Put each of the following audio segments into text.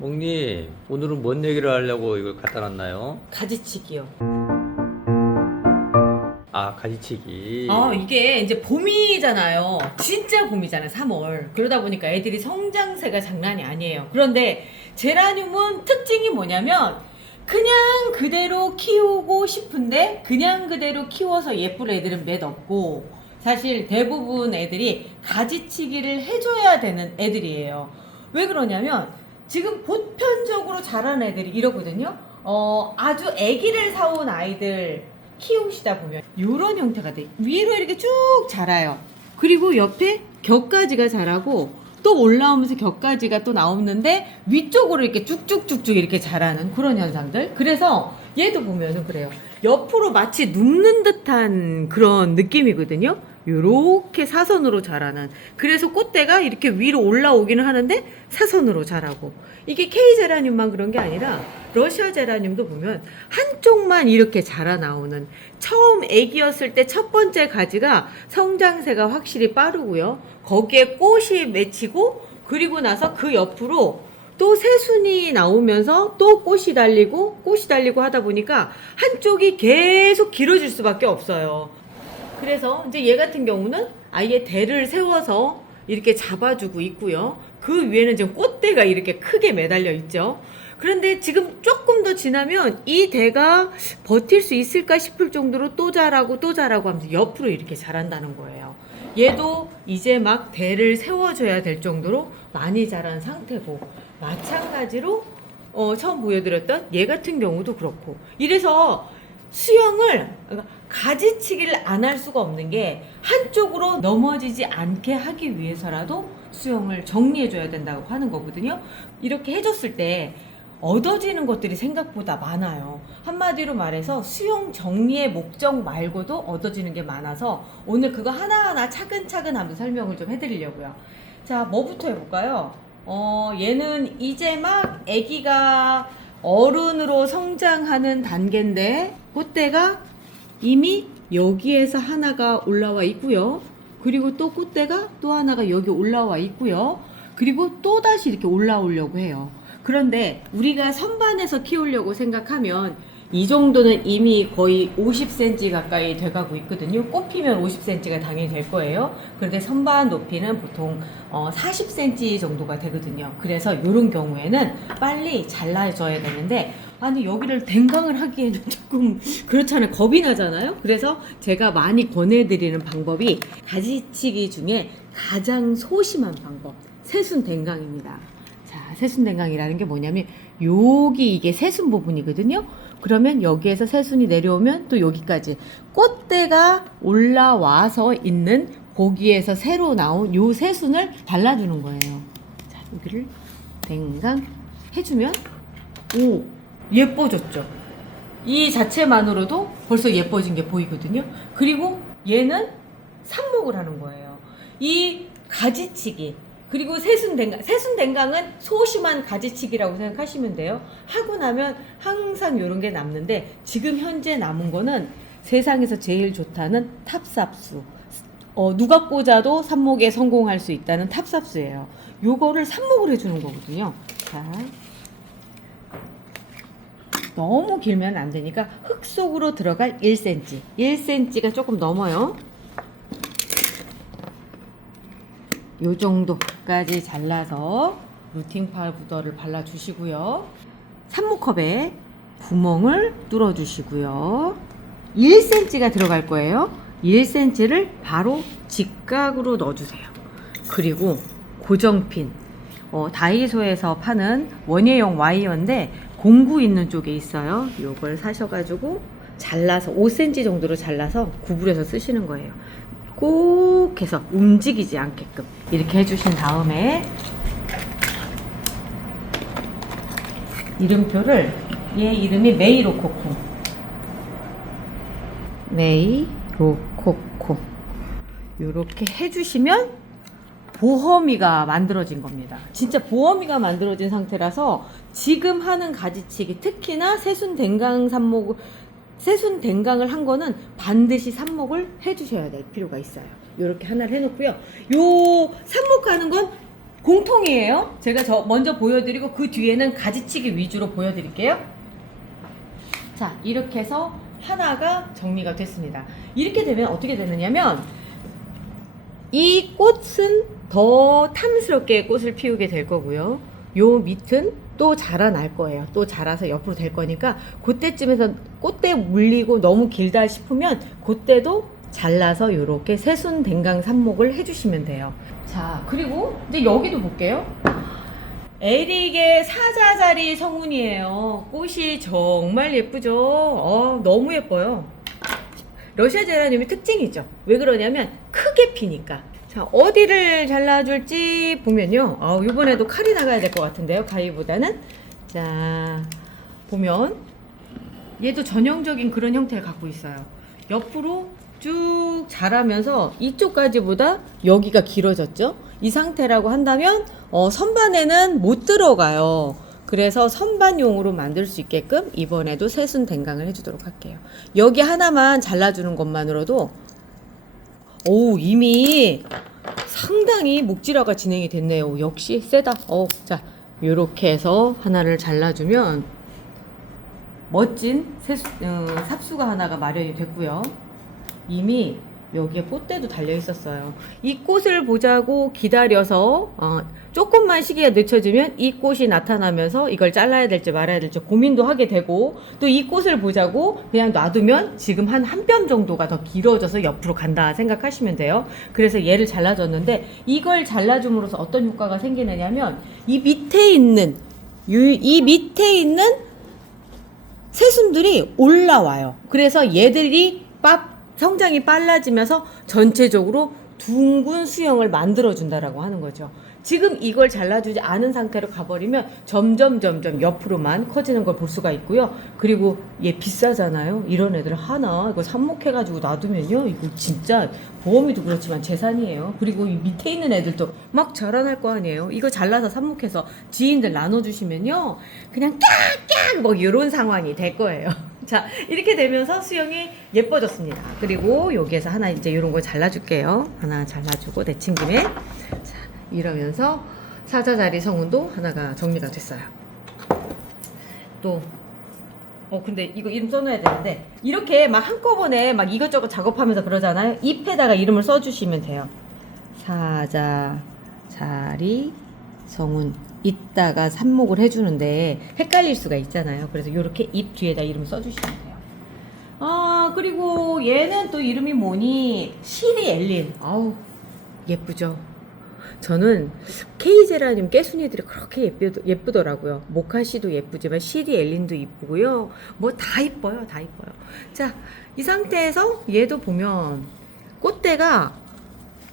몽님, 오늘은 뭔 얘기를 하려고 이걸 갖다 놨나요? 가지치기요. 아, 가지치기. 이게 이제 봄이잖아요. 진짜 봄이잖아요. 3월. 그러다 보니까 애들이 성장세가 장난이 아니에요. 그런데 제라늄은 특징이 뭐냐면 그냥 그대로 키우고 싶은데 그냥 그대로 키워서 예쁠 애들은 몇 없고, 사실 대부분 애들이 가지치기를 해줘야 되는 애들이에요. 왜 그러냐면 지금 보편적으로 자란 애들이 이러거든요. 아주 아기를 사온 아이들 키우시다 보면 이런 형태가 돼. 위로 이렇게 쭉 자라요. 그리고 옆에 격가지가 자라고 또 올라오면서 격가지가 또 나오는데 위쪽으로 이렇게 쭉쭉쭉쭉 이렇게 자라는 그런 현상들. 그래서 얘도 보면은 그래요. 옆으로 마치 눕는 듯한 그런 느낌이거든요. 요렇게 사선으로 자라는. 그래서 꽃대가 이렇게 위로 올라오기는 하는데 사선으로 자라고. 이게 K 제라늄만 그런 게 아니라 러시아 제라늄도 보면 한쪽만 이렇게 자라 나오는, 처음 애기였을 때 첫 번째 가지가 성장세가 확실히 빠르고요. 거기에 꽃이 맺히고, 그리고 나서 그 옆으로 또 새순이 나오면서 또 꽃이 달리고 하다 보니까 한쪽이 계속 길어질 수밖에 없어요. 그래서 이제 얘 같은 경우는 아예 대를 세워서 이렇게 잡아주고 있고요. 그 위에는 지금 꽃대가 이렇게 크게 매달려 있죠. 그런데 지금 조금 더 지나면 이 대가 버틸 수 있을까 싶을 정도로 또 자라고 하면서 옆으로 이렇게 자란다는 거예요. 얘도 이제 막 대를 세워줘야 될 정도로 많이 자란 상태고, 마찬가지로 처음 보여드렸던 얘 같은 경우도 그렇고. 이래서 수영을, 그러니까 가지치기를 안 할 수가 없는 게 한쪽으로 넘어지지 않게 하기 위해서라도 수영을 정리해줘야 된다고 하는 거거든요. 이렇게 해줬을 때 얻어지는 것들이 생각보다 많아요. 한마디로 말해서 수영 정리의 목적 말고도 얻어지는 게 많아서 오늘 그거 하나하나 차근차근 한번 설명을 좀 해드리려고요. 자, 뭐부터 해볼까요? 얘는 이제 막 아기가 어른으로 성장하는 단계인데 꽃대가 이미 여기에서 하나가 올라와 있고요. 그리고 또 꽃대가 또 하나가 여기 올라와 있고요. 그리고 또 다시 이렇게 올라오려고 해요. 그런데 우리가 선반에서 키우려고 생각하면 이 정도는 이미 거의 50cm 가까이 돼가고 있거든요. 꽃 피면 50cm가 당연히 될 거예요. 그런데 선반 높이는 보통 40cm 정도가 되거든요. 그래서 이런 경우에는 빨리 잘라줘야 되는데, 아니 여기를 댕강을 하기에는 조금 그렇잖아요. 겁이 나잖아요. 그래서 제가 많이 권해드리는 방법이 가지치기 중에 가장 소심한 방법, 새순댕강입니다. 자, 새순댕강이라는 게 뭐냐면 여기 이게 새순 부분이거든요. 그러면 여기에서 새순이 내려오면 또 여기까지 꽃대가 올라와서 있는 거기에서 새로 나온 요 새순을 발라주는 거예요. 자, 여기를 댕강 해주면 오, 예뻐졌죠. 이 자체만으로도 벌써 예뻐진 게 보이거든요. 그리고 얘는 삽목을 하는 거예요. 이 가지치기, 그리고 새순댕강은 소심한 가지치기라고 생각하시면 돼요. 하고 나면 항상 이런 게 남는데, 지금 현재 남은 거는 세상에서 제일 좋다는 탑삽수. 누가 꽂아도 삽목에 성공할 수 있다는 탑삽수예요. 요거를 삽목을 해주는 거거든요. 자, 너무 길면 안 되니까 흙 속으로 들어갈 1cm, 1cm가 조금 넘어요. 요 정도까지 잘라서 루팅 파우더를 발라주시고요. 삽목컵에 구멍을 뚫어주시고요. 1cm가 들어갈 거예요. 1cm를 바로 직각으로 넣어주세요. 그리고 고정핀, 다이소에서 파는 원예용 와이어인데 공구 있는 쪽에 있어요. 요걸 사셔가지고 잘라서 5cm 정도로 잘라서 구부려서 쓰시는 거예요. 꼭 해서 움직이지 않게끔 이렇게 해주신 다음에 이름표를, 얘 이름이 메이로코코, 메이로코코 요렇게 해주시면 보험이가 만들어진 겁니다. 진짜 보험이가 만들어진 상태라서 지금 하는 가지치기, 특히나 새순댕강을 한 거는 반드시 삽목을 해주셔야 될 필요가 있어요. 이렇게 하나를 해놓고요. 요 삽목하는 건 공통이에요. 제가 먼저 보여드리고 그 뒤에는 가지치기 위주로 보여드릴게요. 자, 이렇게 해서 하나가 정리가 됐습니다. 이렇게 되면 어떻게 되느냐면 이 꽃은 더 탐스럽게 꽃을 피우게 될 거고요. 요 밑은 또 자라날 거예요. 또 자라서 옆으로 될 거니까 그때쯤에서 꽃대 물리고 너무 길다 싶으면 그때도 잘라서 이렇게 새순댕강 삽목을 해주시면 돼요. 자, 그리고 이제 여기도 볼게요. 에릭의 사자자리 성운이에요. 꽃이 정말 예쁘죠? 너무 예뻐요. 러시아 제라늄의 특징이죠. 왜 그러냐면 크게 피니까. 자, 어디를 잘라줄지 보면요. 이번에도 칼이 나가야 될 것 같은데요. 가위보다는. 자, 보면 얘도 전형적인 그런 형태를 갖고 있어요. 옆으로 쭉 자라면서 이쪽까지보다 여기가 길어졌죠. 이 상태라고 한다면 선반에는 못 들어가요. 그래서 선반용으로 만들 수 있게끔 이번에도 새순댕강을 해주도록 할게요. 여기 하나만 잘라주는 것만으로도 이미 상당히 목질화가 진행이 됐네요. 역시 세다. 자, 요렇게 해서 하나를 잘라주면 멋진 삽수가 하나가 마련이 됐고요. 이미 여기에 꽃대도 달려 있었어요. 이 꽃을 보자고 기다려서 조금만 시기가 늦춰지면 이 꽃이 나타나면서 이걸 잘라야 될지 말아야 될지 고민도 하게 되고, 또 이 꽃을 보자고 그냥 놔두면 지금 한 뼘 정도가 더 길어져서 옆으로 간다 생각하시면 돼요. 그래서 얘를 잘라줬는데 이걸 잘라줌으로써 어떤 효과가 생기느냐면 이 밑에 있는 새순들이 올라와요. 그래서 얘들이 성장이 빨라지면서 전체적으로 둥근 수영을 만들어준다라고 하는 거죠. 지금 이걸 잘라주지 않은 상태로 가버리면 점점 옆으로만 커지는 걸 볼 수가 있고요. 그리고 얘 비싸잖아요. 이런 애들 하나 이거 삽목해가지고 놔두면요, 이거 진짜 보험이도 그렇지만 재산이에요. 그리고 이 밑에 있는 애들도 막 자라날 거 아니에요. 이거 잘라서 삽목해서 지인들 나눠주시면요, 그냥 깍깍 뭐 이런 상황이 될 거예요. 자, 이렇게 되면서 수영이 예뻐졌습니다. 그리고 여기에서 하나 이제 이런 거 잘라줄게요. 하나 잘라주고 내친 김에. 자, 이러면서 사자자리 성운도 하나가 정리가 됐어요. 또 근데 이거 이름 써놔야 되는데, 이렇게 막 한꺼번에 막 이것저것 작업하면서 그러잖아요. 잎에다가 이름을 써주시면 돼요. 사자자리 성운 이따가 삽목을 해주는데 헷갈릴 수가 있잖아요. 그래서 이렇게 잎 뒤에다 이름을 써주시면 돼요. 그리고 얘는 또 이름이 뭐니? 시리 엘린. 예쁘죠? 저는 K제라늄 깨순이들이 그렇게 예쁘더라고요. 모카씨도 예쁘지만 시리 엘린도 이쁘고요. 뭐 다 이뻐요. 다 이뻐요. 자, 이 상태에서 얘도 보면 꽃대가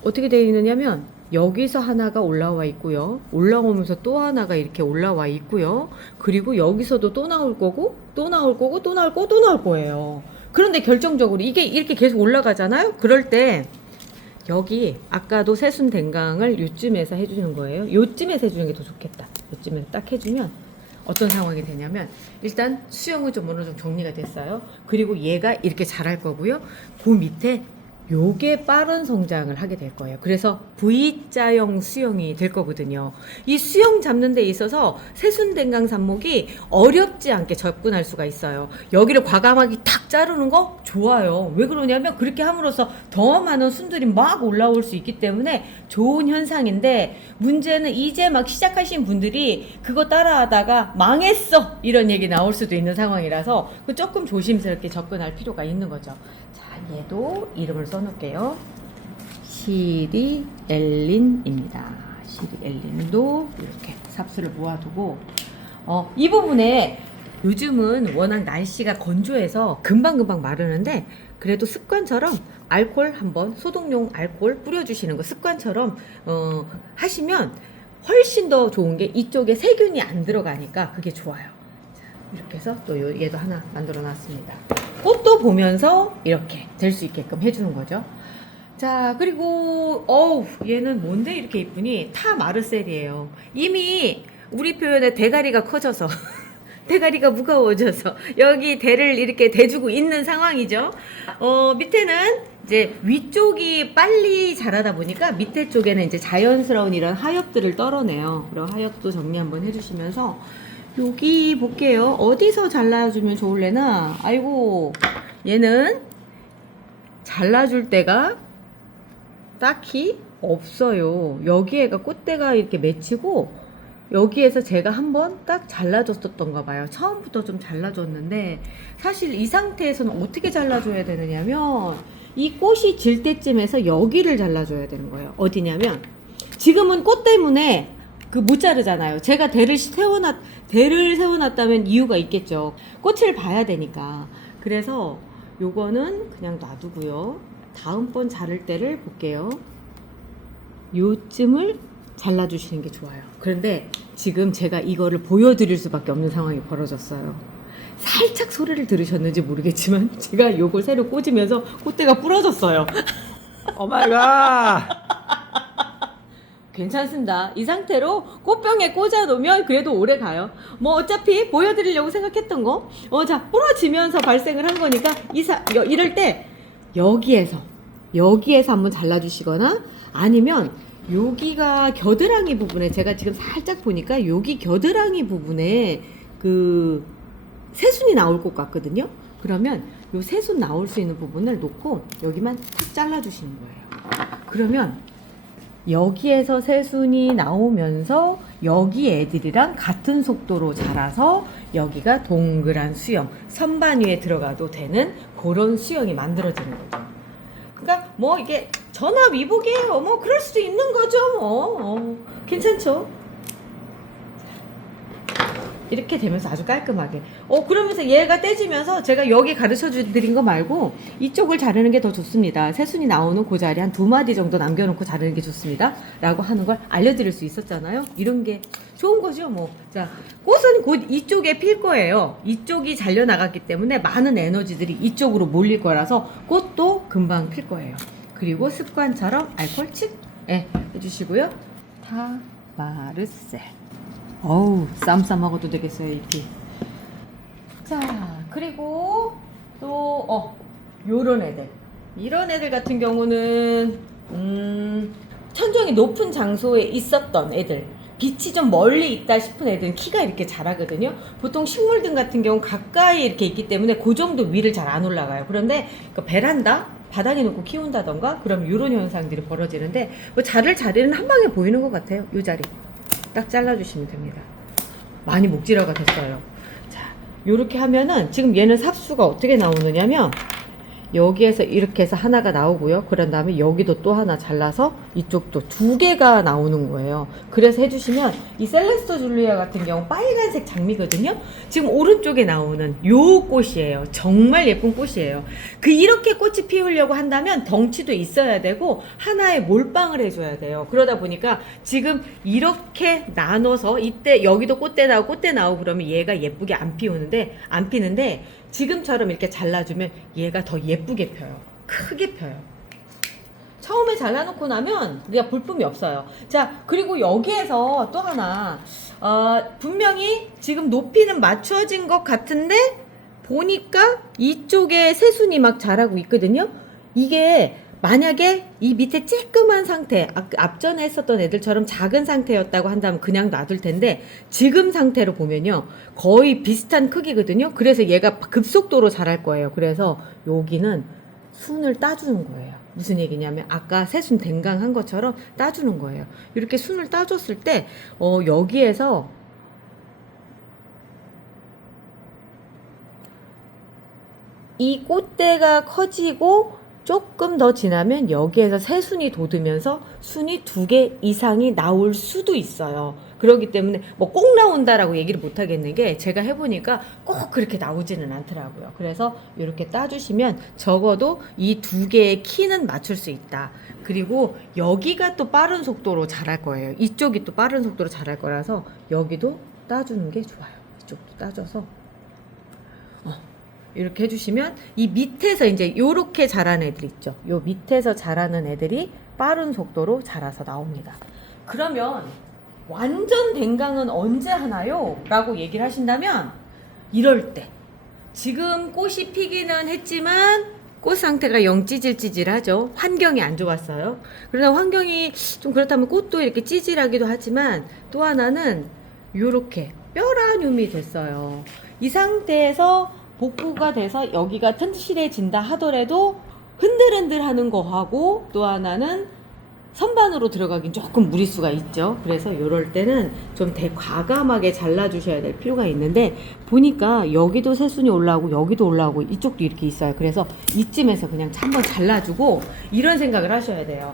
어떻게 되어 있느냐면 여기서 하나가 올라와 있고요. 올라오면서 또 하나가 이렇게 올라와 있고요. 그리고 여기서도 또 나올 거고, 또 나올 거고, 또 나올 거고, 또 나올 거예요. 그런데 결정적으로 이게 이렇게 계속 올라가잖아요? 그럴 때 여기 아까도 새순댕강을 요쯤에서 해주는 거예요. 요쯤에서 해주는 게 더 좋겠다. 요쯤에서 딱 해주면 어떤 상황이 되냐면, 일단 수영은 좀 어느 정도 정리가 됐어요. 그리고 얘가 이렇게 자랄 거고요. 그 밑에 요게 빠른 성장을 하게 될 거예요. 그래서 V자형 수영이 될 거거든요. 이 수영 잡는 데 있어서 새순댕강 삽목이 어렵지 않게 접근할 수가 있어요. 여기를 과감하게 탁 자르는 거 좋아요. 왜 그러냐면 그렇게 함으로써 더 많은 순들이 막 올라올 수 있기 때문에 좋은 현상인데, 문제는 이제 막 시작하신 분들이 그거 따라하다가 망했어 이런 얘기 나올 수도 있는 상황이라서 조금 조심스럽게 접근할 필요가 있는 거죠. 얘도 이름을 써놓을게요. 시리 엘린입니다. 시리 엘린도 이렇게 삽수를 모아두고, 이 부분에 요즘은 워낙 날씨가 건조해서 금방금방 마르는데, 그래도 습관처럼 알코올 한번, 소독용 알코올 뿌려주시는 거 습관처럼 하시면 훨씬 더 좋은 게, 이쪽에 세균이 안 들어가니까 그게 좋아요. 자, 이렇게 해서 또 얘도 하나 만들어 놨습니다. 꽃도 보면서 이렇게 될 수 있게끔 해주는 거죠. 자, 그리고 얘는 뭔데 이렇게 이쁘니? 타 마르셀이에요. 이미 우리 표현에 대가리가 커져서 대가리가 무거워져서 여기 대를 이렇게 대주고 있는 상황이죠. 밑에는 이제 위쪽이 빨리 자라다 보니까 밑에 쪽에는 이제 자연스러운 이런 하엽들을 떨어내요. 그럼 하엽도 정리 한번 해주시면서 여기 볼게요. 어디서 잘라주면 좋을래나? 아이고, 얘는 잘라줄 데가 딱히 없어요. 여기에가 꽃대가 이렇게 맺히고 여기에서 제가 한번 딱 잘라줬었던가 봐요. 처음부터 좀 잘라줬는데 사실 이 상태에서는 어떻게 잘라줘야 되느냐면 이 꽃이 질 때쯤에서 여기를 잘라줘야 되는 거예요. 어디냐면 지금은 꽃 때문에 못 자르잖아요. 제가 대를 세워놨다면 이유가 있겠죠. 꽃을 봐야 되니까. 그래서 요거는 그냥 놔두고요. 다음번 자를 때를 볼게요. 요쯤을 잘라주시는 게 좋아요. 그런데 지금 제가 이거를 보여드릴 수밖에 없는 상황이 벌어졌어요. 살짝 소리를 들으셨는지 모르겠지만 제가 요걸 새로 꽂으면서 꽃대가 부러졌어요. 오마이갓. 괜찮습니다. 이 상태로 꽃병에 꽂아 놓으면 그래도 오래 가요. 뭐 어차피 보여드리려고 생각했던 거 자 부러지면서 발생을 한 거니까 이럴 때 여기에서 한번 잘라주시거나 아니면 여기가 겨드랑이 부분에 제가 지금 살짝 보니까 여기 겨드랑이 부분에 그 새순이 나올 것 같거든요. 그러면 요 새순 나올 수 있는 부분을 놓고 여기만 탁 잘라주시는 거예요. 그러면 여기에서 새순이 나오면서 여기 애들이랑 같은 속도로 자라서 여기가 동그란 수영, 선반 위에 들어가도 되는 그런 수영이 만들어지는 거죠. 그러니까 뭐 이게 전화위복이에요. 뭐 그럴 수도 있는 거죠. 괜찮죠? 이렇게 되면서 아주 깔끔하게. 그러면서 얘가 떼지면서 제가 여기 가르쳐 드린 거 말고 이쪽을 자르는 게 더 좋습니다. 새순이 나오는 그 자리에 한 2마디 정도 남겨놓고 자르는 게 좋습니다. 라고 하는 걸 알려드릴 수 있었잖아요. 이런 게 좋은 거죠, 뭐. 자, 꽃은 곧 이쪽에 필 거예요. 이쪽이 잘려나갔기 때문에 많은 에너지들이 이쪽으로 몰릴 거라서 꽃도 금방 필 거예요. 그리고 습관처럼 알콜 칙 해주시고요. 타마르셀. 어우, 쌈 먹어도 되겠어요, 잎이. 자, 그리고 또 요런 애들. 이런 애들 같은 경우는 천정이 높은 장소에 있었던 애들, 빛이 좀 멀리 있다 싶은 애들은 키가 이렇게 자라거든요. 보통 식물들 같은 경우는 가까이 이렇게 있기 때문에 그 정도 위를 잘 안 올라가요. 그런데 그 베란다 바닥에 놓고 키운다던가 그럼 이런 현상들이 벌어지는데 뭐 자를 자리는 한 방에 보이는 것 같아요. 이 자리 딱 잘라주시면 됩니다. 많이 목질화가 됐어요. 자, 요렇게 하면은 지금 얘는 삽수가 어떻게 나오느냐면 여기에서 이렇게 해서 하나가 나오고요. 그런 다음에 여기도 또 하나 잘라서 이쪽도 2개가 나오는 거예요. 그래서 해주시면 이 셀레스토 줄리아 같은 경우 빨간색 장미거든요. 지금 오른쪽에 나오는 요 꽃이에요. 정말 예쁜 꽃이에요. 이렇게 꽃이 피우려고 한다면 덩치도 있어야 되고 하나의 몰빵을 해줘야 돼요. 그러다 보니까 지금 이렇게 나눠서 이때 여기도 꽃대 나오고 그러면 얘가 예쁘게 안 피는데 지금처럼 이렇게 잘라주면 얘가 더 예쁘게 펴요. 크게 펴요. 처음에 잘라놓고 나면 우리가 볼품이 없어요. 자, 그리고 여기에서 또 하나 분명히 지금 높이는 맞춰진 것 같은데 보니까 이쪽에 새순이 막 자라고 있거든요. 이게 만약에 이 밑에 쬐끄만 상태, 앞전에 했었던 애들처럼 작은 상태였다고 한다면 그냥 놔둘 텐데 지금 상태로 보면요 거의 비슷한 크기거든요. 그래서 얘가 급속도로 자랄 거예요. 그래서 여기는 순을 따주는 거예요. 무슨 얘기냐면 아까 새순 댕강한 것처럼 따주는 거예요. 이렇게 순을 따줬을 때 여기에서 이 꽃대가 커지고 조금 더 지나면 여기에서 새순이 돋으면서 순이 2개 이상이 나올 수도 있어요. 그렇기 때문에 뭐 꼭 나온다라고 얘기를 못 하겠는 게 제가 해보니까 꼭 그렇게 나오지는 않더라고요. 그래서 이렇게 따주시면 적어도 이 2개의 키는 맞출 수 있다. 그리고 여기가 또 빠른 속도로 자랄 거예요. 이쪽이 또 빠른 속도로 자랄 거라서 여기도 따주는 게 좋아요. 이쪽도 따줘서 이렇게 해주시면 이 밑에서 이제 요렇게 자라는 애들 있죠. 요 밑에서 자라는 애들이 빠른 속도로 자라서 나옵니다. 그러면 완전 댕강은 언제 하나요? 라고 얘기를 하신다면 이럴 때 지금 꽃이 피기는 했지만 꽃 상태가 영 찌질찌질하죠. 환경이 안 좋았어요. 그러다 환경이 좀 그렇다면 꽃도 이렇게 찌질하기도 하지만 또 하나는 요렇게 뼈라뇽이 됐어요. 이 상태에서 복구가 돼서 여기가 튼실해진다 하더라도 흔들흔들 하는 거하고 또 하나는 선반으로 들어가긴 조금 무리수가 있죠. 그래서 이럴 때는 좀 과감하게 잘라주셔야 될 필요가 있는데 보니까 여기도 새순이 올라오고 여기도 올라오고 이쪽도 이렇게 있어요. 그래서 이쯤에서 그냥 한번 잘라주고 이런 생각을 하셔야 돼요.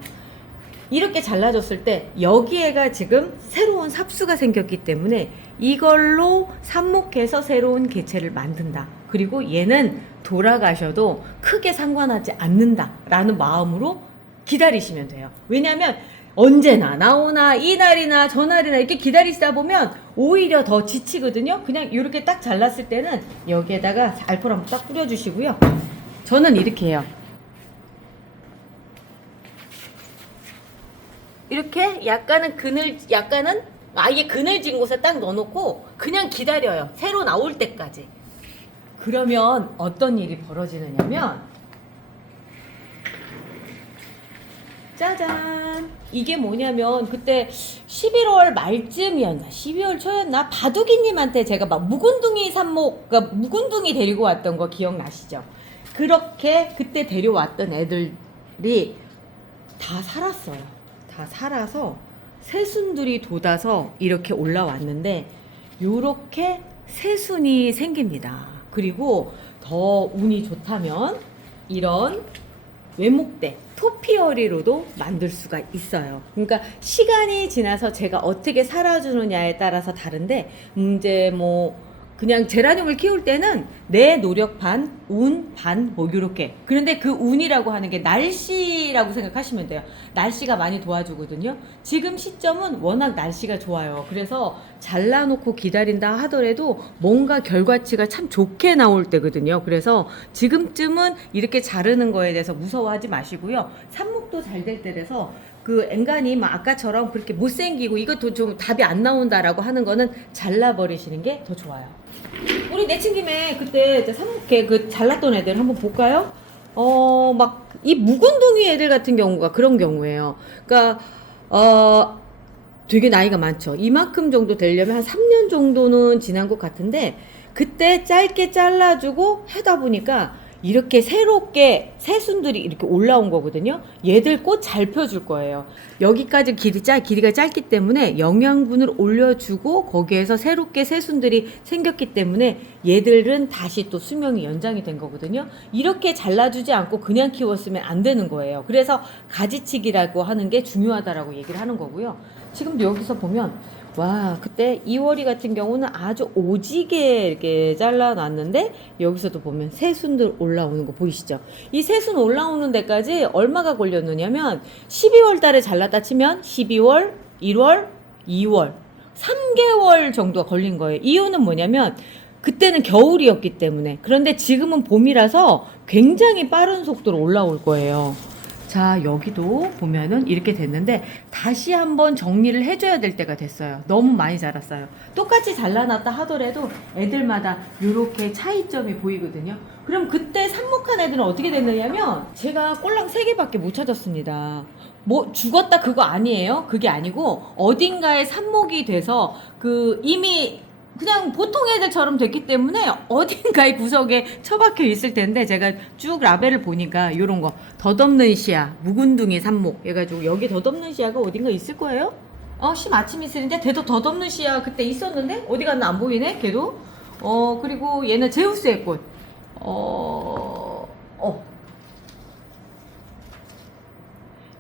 이렇게 잘라줬을 때 여기에가 지금 새로운 삽수가 생겼기 때문에 이걸로 삽목해서 새로운 개체를 만든다. 그리고 얘는 돌아가셔도 크게 상관하지 않는다 라는 마음으로 기다리시면 돼요. 왜냐하면 언제나 나오나 이날이나 저날이나 이렇게 기다리시다 보면 오히려 더 지치거든요. 그냥 이렇게 딱 잘랐을 때는 여기에다가 알코올 한번 딱 뿌려주시고요. 저는 이렇게 해요. 이렇게 약간은 아예 그늘진 곳에 딱 넣어놓고 그냥 기다려요. 새로 나올 때까지. 그러면 어떤 일이 벌어지느냐면 짜잔! 이게 뭐냐면 그때 11월 말쯤이었나 12월 초였나 바둑이님한테 제가 막 묵은둥이 삽목, 그러니까 묵은둥이 데리고 왔던 거 기억나시죠? 그렇게 그때 데려왔던 애들이 다 살았어요. 다 살아서 새순들이 돋아서 이렇게 올라왔는데 요렇게 새순이 생깁니다. 그리고 더 운이 좋다면 이런 외목대 토피어리로도 만들 수가 있어요. 그러니까 시간이 지나서 제가 어떻게 살아주느냐에 따라서 다른데 이제 뭐 그냥 제라늄을 키울 때는 내 노력 반, 운 반, 뭐 요렇게. 그런데 그 운이라고 하는 게 날씨라고 생각하시면 돼요. 날씨가 많이 도와주거든요. 지금 시점은 워낙 날씨가 좋아요. 그래서 잘라놓고 기다린다 하더라도 뭔가 결과치가 참 좋게 나올 때거든요. 그래서 지금쯤은 이렇게 자르는 거에 대해서 무서워하지 마시고요. 삽목도 잘 될 때라서 그 엔간히 막 아까처럼 그렇게 못생기고 이것도 좀 답이 안 나온다라고 하는 거는 잘라버리시는 게 더 좋아요. 우리 내친 김에 그때 삽목회 그 잘랐던 애들 한번 볼까요? 막 이 묵은둥이 애들 같은 경우가 그런 경우예요. 그러니까 되게 나이가 많죠. 이만큼 정도 되려면 한 3년 정도는 지난 것 같은데 그때 짧게 잘라주고 하다 보니까 이렇게 새롭게 새순들이 이렇게 올라온 거거든요. 얘들 꽃 잘 펴줄 거예요. 여기까지 길이가 짧기 때문에 영양분을 올려주고 거기에서 새롭게 새순들이 생겼기 때문에 얘들은 다시 또 수명이 연장이 된 거거든요. 이렇게 잘라주지 않고 그냥 키웠으면 안 되는 거예요. 그래서 가지치기라고 하는 게 중요하다라고 얘기를 하는 거고요. 지금도 여기서 보면 와, 그때 이월이 같은 경우는 아주 오지게 이렇게 잘라놨는데 여기서도 보면 새순들 올라오는 거 보이시죠? 이 새순 올라오는 데까지 얼마가 걸렸느냐면 12월 달에 잘랐다 치면 12월, 1월, 2월 3개월 정도가 걸린 거예요. 이유는 뭐냐면 그때는 겨울이었기 때문에. 그런데 지금은 봄이라서 굉장히 빠른 속도로 올라올 거예요. 자, 여기도 보면은 이렇게 됐는데 다시 한번 정리를 해줘야 될 때가 됐어요. 너무 많이 자랐어요. 똑같이 잘라놨다 하더라도 애들마다 이렇게 차이점이 보이거든요. 그럼 그때 삽목한 애들은 어떻게 됐느냐면 제가 꼴랑 3개밖에 못 찾았습니다. 뭐 죽었다 그거 아니에요. 그게 아니고 어딘가에 삽목이 돼서 이미 그냥 보통 애들처럼 됐기 때문에 어딘가의 구석에 처박혀 있을 텐데 제가 쭉 라벨을 보니까 요런 거 덧없는 씨앗, 묵은둥이 삽목 해가지고 여기 덧없는 씨앗가 어딘가 있을 거예요? 아침 이슬인데 걔도 덧없는 씨앗 그때 있었는데 어디 갔나 안 보이네 걔도. 그리고 얘는 제우스의 꽃.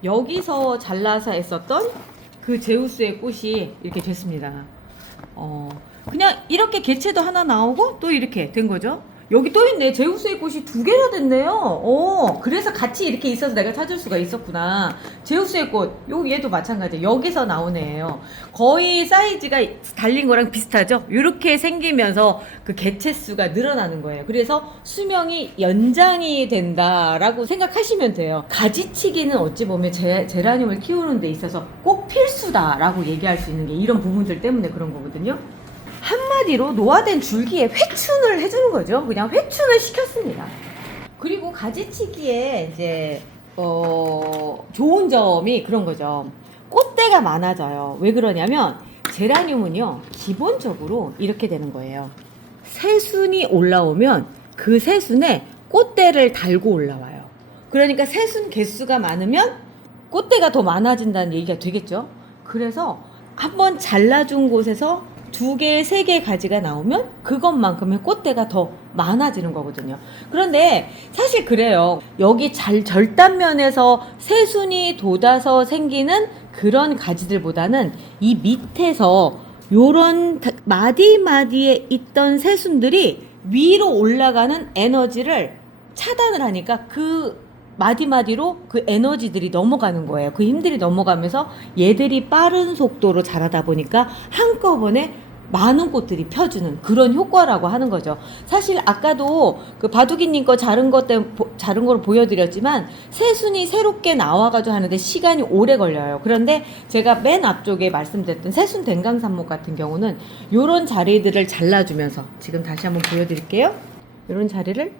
여기서 잘라서 했었던 그 제우스의 꽃이 이렇게 됐습니다. 그냥 이렇게 개체도 하나 나오고 또 이렇게 된 거죠. 여기 또 있네. 제우스의 꽃이 2개나 됐네요. 그래서 같이 이렇게 있어서 내가 찾을 수가 있었구나. 제우스의 꽃, 얘도 마찬가지. 여기서 나온 애예요. 거의 사이즈가 달린 거랑 비슷하죠. 이렇게 생기면서 그 개체 수가 늘어나는 거예요. 그래서 수명이 연장이 된다라고 생각하시면 돼요. 가지치기는 어찌 보면 제라늄을 키우는 데 있어서 꼭 필수다라고 얘기할 수 있는 게 이런 부분들 때문에 그런 거거든요. 한마디로 노화된 줄기에 회춘을 해주는 거죠. 그냥 회춘을 시켰습니다. 그리고 가지치기에 이제 좋은 점이 그런 거죠. 꽃대가 많아져요. 왜 그러냐면 제라늄은요 기본적으로 이렇게 되는 거예요. 새순이 올라오면 그 새순에 꽃대를 달고 올라와요. 그러니까 새순 개수가 많으면 꽃대가 더 많아진다는 얘기가 되겠죠. 그래서 한번 잘라준 곳에서 2개, 3개 가지가 나오면 그것만큼의 꽃대가 더 많아지는 거거든요. 그런데 사실 그래요. 여기 절단면에서 새순이 돋아서 생기는 그런 가지들보다는 이 밑에서 요런 마디마디에 있던 새순들이 위로 올라가는 에너지를 차단을 하니까 그 마디마디로 그 에너지들이 넘어가는 거예요. 그 힘들이 넘어가면서 얘들이 빠른 속도로 자라다 보니까 한꺼번에 많은 꽃들이 펴주는 그런 효과라고 하는 거죠. 사실 아까도 그 바둑이님 거 자른 걸 보여드렸지만 새순이 새롭게 나와가지고 하는데 시간이 오래 걸려요. 그런데 제가 맨 앞쪽에 말씀드렸던 새순 댕강산목 같은 경우는 요런 자리들을 잘라주면서 지금 다시 한번 보여드릴게요. 요런 자리를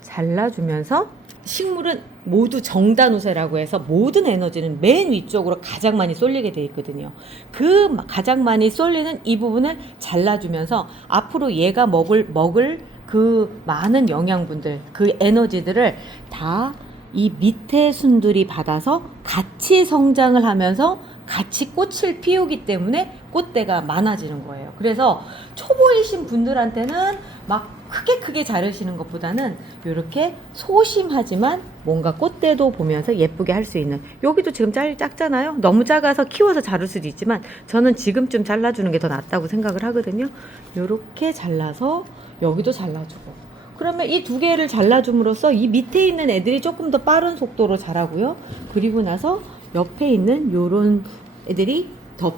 잘라주면서 식물은 모두 정단우세라고 해서 모든 에너지는 맨 위쪽으로 가장 많이 쏠리게 돼 있거든요. 그 가장 많이 쏠리는 이 부분을 잘라주면서 앞으로 얘가 먹을 그 많은 영양분들, 그 에너지들을 다 이 밑에 순들이 받아서 같이 성장을 하면서 같이 꽃을 피우기 때문에 꽃대가 많아지는 거예요. 그래서 초보이신 분들한테는 막 크게 자르시는 것보다는 이렇게 소심하지만 뭔가 꽃대도 보면서 예쁘게 할 수 있는, 여기도 지금 작잖아요. 너무 작아서 키워서 자를 수도 있지만 저는 지금쯤 잘라주는 게 더 낫다고 생각을 하거든요. 이렇게 잘라서 여기도 잘라주고, 그러면 이 2개를 잘라줌으로써 이 밑에 있는 애들이 조금 더 빠른 속도로 자라고요. 그리고 나서 옆에 있는 요런 애들이 더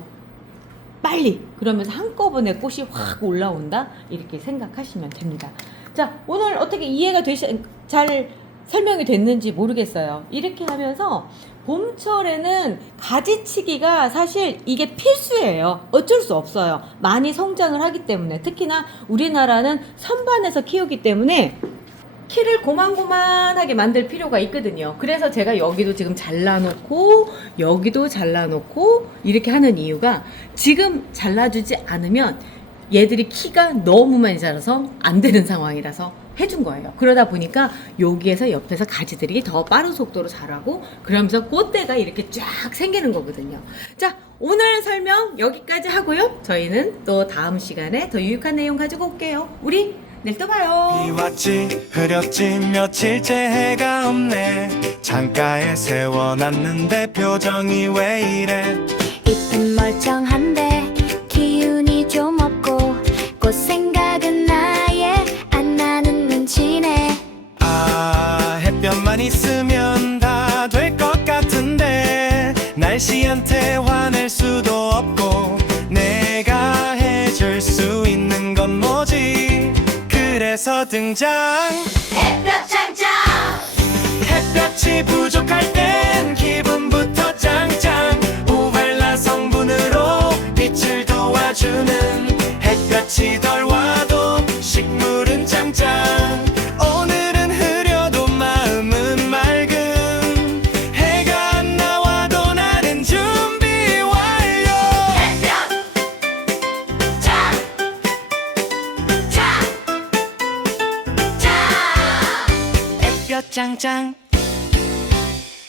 빨리, 그러면서 한꺼번에 꽃이 확 올라온다, 이렇게 생각하시면 됩니다. 자, 오늘 어떻게 이해가 잘 설명이 됐는지 모르겠어요. 이렇게 하면서 봄철에는 가지치기가 사실 이게 필수예요. 어쩔 수 없어요. 많이 성장을 하기 때문에. 특히나 우리나라는 선반에서 키우기 때문에 키를 고만고만하게 만들 필요가 있거든요. 그래서 제가 여기도 지금 잘라놓고 여기도 잘라놓고 이렇게 하는 이유가, 지금 잘라주지 않으면 얘들이 키가 너무 많이 자라서 안 되는 상황이라서 해준 거예요. 그러다 보니까 여기에서 옆에서 가지들이 더 빠른 속도로 자라고, 그러면서 꽃대가 이렇게 쫙 생기는 거거든요. 자, 오늘 설명 여기까지 하고요. 저희는 또 다음 시간에 더 유익한 내용 가지고 올게요. 우리 내일 또 봐요. 비 왔지 흐렸지 며칠째 해가 없네. 창가에 세워놨는데 표정이 왜 이래. 잎은 멀쩡한데 기운이 좀 없고 꽃 생각은 나의 안 나는 눈치네. 아, 햇볕만 있으면 다 될 것 같은데 날씨한테 화낼 수도 없고 내가 해줄 수 있는 건 뭐지. 그래서 등장 햇볕 장장. 햇볕이 부족할 땐 기분부터 짱짱. 우발라 성분으로 빛을 도와주는 햇볕이 덜 와도 식물은 짱짱. 오늘은 흐려도 마음은 맑음. 해가 안 나와도 나는 준비 완료. 햇볕 장. 햇볕 짱짱.